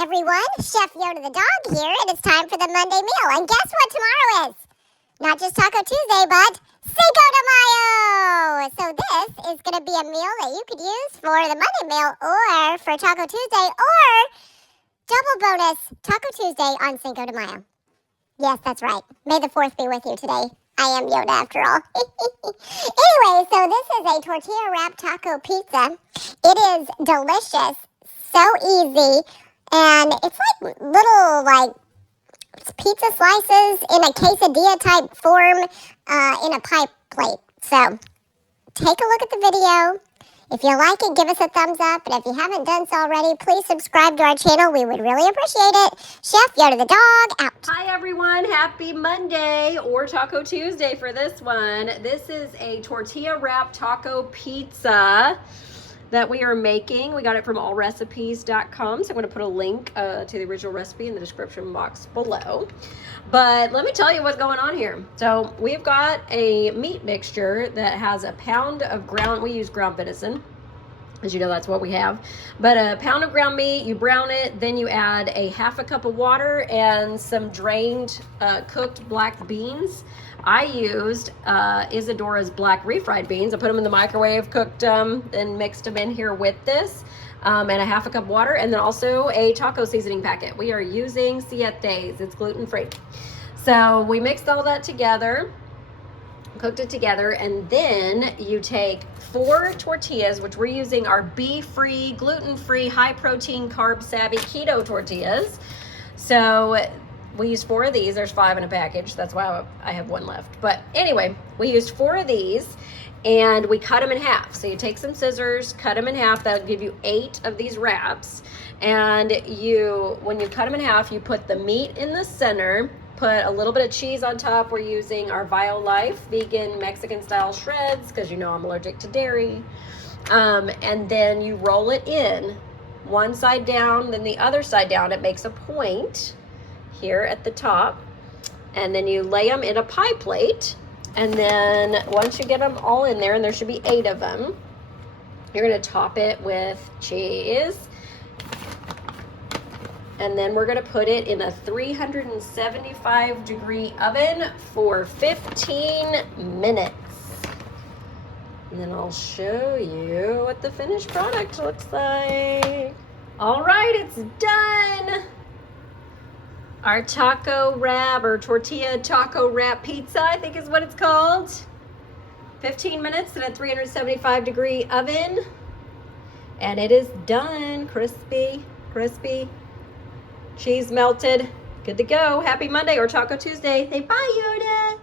everyone, Chef Yoda the dog here, and it's time for the Monday meal. And guess what tomorrow is? Not just Taco Tuesday, but Cinco de Mayo! So this is going to be a meal that you could use for the Monday meal or for Taco Tuesday or double bonus Taco Tuesday on Cinco de Mayo. Yes, that's right. May the 4th be with you today. I am Yoda after all. Anyway, so this is a tortilla wrapped taco pizza. It is delicious, so easy, and it's like little pizza slices in a quesadilla type form in a pie plate. So take a look at the video. If you like it, give us a thumbs up. And if you haven't done so already, please subscribe to our channel. We would really appreciate it. Chef Yoda the dog, out. Hi, everyone. Happy Monday or Taco Tuesday for this one. This is a tortilla wrapped taco pizza that we are making. We got it from allrecipes.com. So I'm going to put a link to the original recipe in the description box below. But let me tell you what's going on here. So we've got a meat mixture that has a pound of we use ground venison. As you know, that's what we have. But a pound of ground meat, you brown it, then you add a half a cup of water and some drained cooked black beans. I used Isadora's black refried beans. I put them in the microwave, cooked them, then mixed them in here with this. And a half a cup of water, and then also a taco seasoning packet. We are using Siete's. It's gluten-free. So we mixed all that together, cooked it together, and then you take 4 tortillas, which we're using our beef-free, gluten-free, high-protein, carb-savvy keto tortillas. So we used 4 of these. There's 5 in a package. That's why I have 1 left. But anyway, we used 4 of these, and we cut them in half. So you take some scissors, cut them in half. That'll give you 8 of these wraps. And when you cut them in half, you put the meat in the center, put a little bit of cheese on top. We're using our Life vegan Mexican style shreds because you know I'm allergic to dairy. And then you roll it in one side down, then the other side down. It makes a point here at the top. And then you lay them in a pie plate. And then once you get them all in there, and there should be 8 of them, you're going to top it with cheese. And then we're going to put it in a 375 degree oven for 15 minutes. And then I'll show you what the finished product looks like. All right, it's done. Our taco wrap or tortilla taco wrap pizza, I think is what it's called. 15 minutes in a 375 degree oven. And it is done. Crispy, crispy. Cheese melted. Good to go. Happy Monday or Taco Tuesday. Say bye, Yoda.